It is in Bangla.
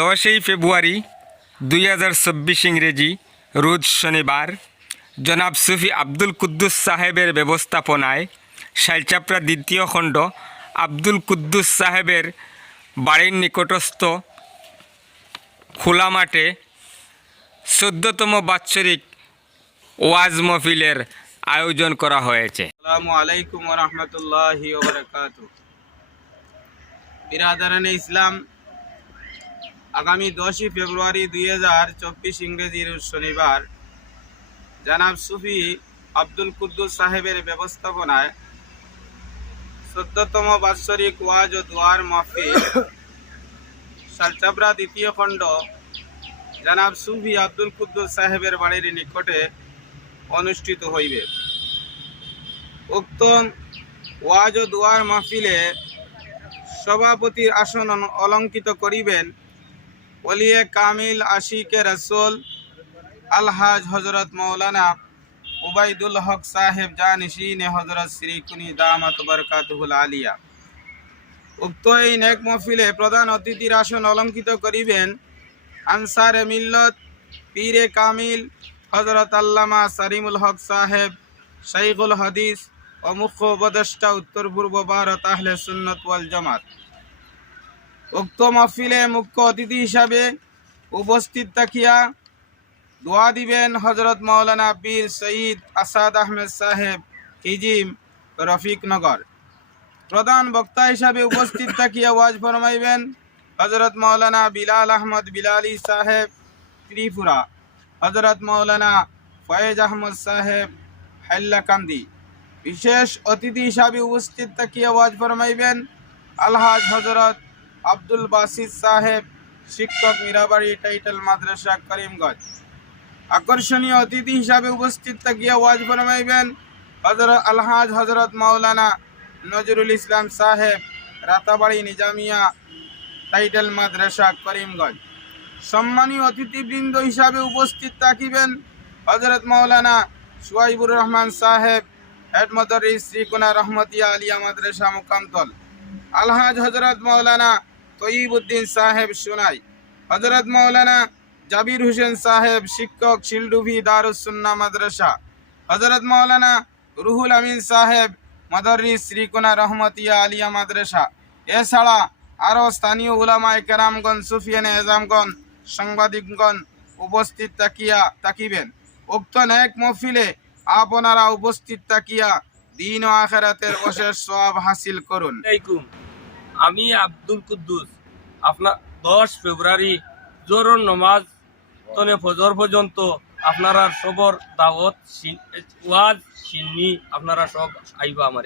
দশই ফেব্রুয়ারি দুই হাজার চব্বিশ ইংরেজি, রোজ শনিবার, জনাব সুফি আব্দুল কুদ্দুস সাহেবের ব্যবস্থাপনায় শাইলচাপড়া দ্বিতীয় খণ্ড আব্দুল কুদ্দুস সাহেবের বাড়ির নিকটস্থ খোলা মাঠে চোদ্দতম বাৎসরিক ওয়াজ মহফিলের আয়োজন করা হয়েছে। আসসালামু আলাইকুম ইসলাম আগামী দশই ফেব্রুয়ারি দুই হাজার চব্বিশ ইংরেজির শনিবার, জানাব সুফি আব্দুল কুদ্দুস সাহেবের ব্যবস্থাপনায় চোদ্দতম বাৎসরিক ওয়াজ ও দোয়ার মাহফিল, সালচাবরা দ্বিতীয় খণ্ড, জানাব সুফি আব্দুল কুদ্দুস সাহেবের বাড়ির নিকটে অনুষ্ঠিত হইবে। উক্ত ওয়াজ ও দুয়ার মাহফিলে সভাপতির আসন অলঙ্কিত করিবেন ওলিয়ে কামিল আশিকে রসুল, আলহাজ হজরত মৌলানা উবাইদুল হক সাহেব জানিসিন হজরত শ্রীকুনি দামাত বরকাতুল আলিয়া। উক্ত এই নেক মহফিলে প্রধান অতিথির আসন অলঙ্কিত করিবেন আনসারে মিল্লত, পীরে কামিল হজরত আল্লামা সারিমুল হক সাহেব, শাইখুল হাদিস ও মুখ্য উপদেষ্টা উত্তর পূর্ব ভারত আহলে সুন্নত ওয়াল জামাত। উক্ত মাহফিলে মুখ্য অতিথি হিসাবে উপস্থিত থাকিয়া দোয়া দিবেন হজরত মাওলানা পীর সঈদ আসাদ আহমেদ সাহেব হিজিম রফিকনগর প্রধান বক্তা হিসাবে উপস্থিত থাকিয়া ওয়াজ ফরমাইবেন হজরত মাওলানা বিলাল আহমদ বিলালি সাহেব ত্রিপুরা হজরত মৌলানা ফয়েজ আহমদ সাহেব হাল্লাকান্দি বিশেষ অতিথি হিসাবে উপস্থিত থাকিয়া ওয়াজ ফরমাইবেন আলহাজ হজরত আব্দুল বাসিদ সাহেব, শিক্ষক মীরাবাড়ি, টাইটেল মাদ্রাসা, করিমগঞ্জ। আকর্ষণীয় অতিথি হিসাবে উপস্থিত থাকিয়া ওয়াজ ফরমাইবেন হজরত আলহাজ হজরত মাওলানা নজরুল ইসলাম সাহেব, রাতাবাড়ি নিজামিয়া, টাইটেল মাদ্রাসা, করিমগঞ্জ। সম্মানীয় অতিথিবৃন্দ হিসাবে উপস্থিত থাকিবেন হজরত মাওলানা সুয়াইবুর রহমান সাহেব হেড মদরিস শ্রীকুনা রহমতিয়া আলিয়া মাদ্রাসা মুকামতল। আলহাজ হজরত মাওলানা তয়িবুদ্দিন সাহেব সোনাই হজরত মৌলানা জাবির হোসেন সাহেব শিক্ষক শিলডুভি দারুসুন্না মাদ্রাসা হজরত মৌলানা রুহুল আমিন সাহেব মদরিস শ্রীকুনা রহমতিয়া আলিয়া মাদ্রাসা। এছাড়া আরও স্থানীয় উলামায় কেরামগঞ্জ সুফিয়ান এজামগঞ্জ সাংবাদিকগণ উপস্থিত তাকিয়া তাকিবেন। উক্ত ন্যাক মহফিলে আপনারা উপস্থিত তাকিয়া দিন ও আখেরাতের অশেষ সব হাসিল করুন। আমি আব্দুল কুদ্দুস। আপনার দশ ফেব্রুয়ারি জোরন নমাজ, তনে ফজর পর্যন্ত আপনারা সবর, দাওয়াত ওয়াজ, সিন্নি আপনারা সব আইবা আমার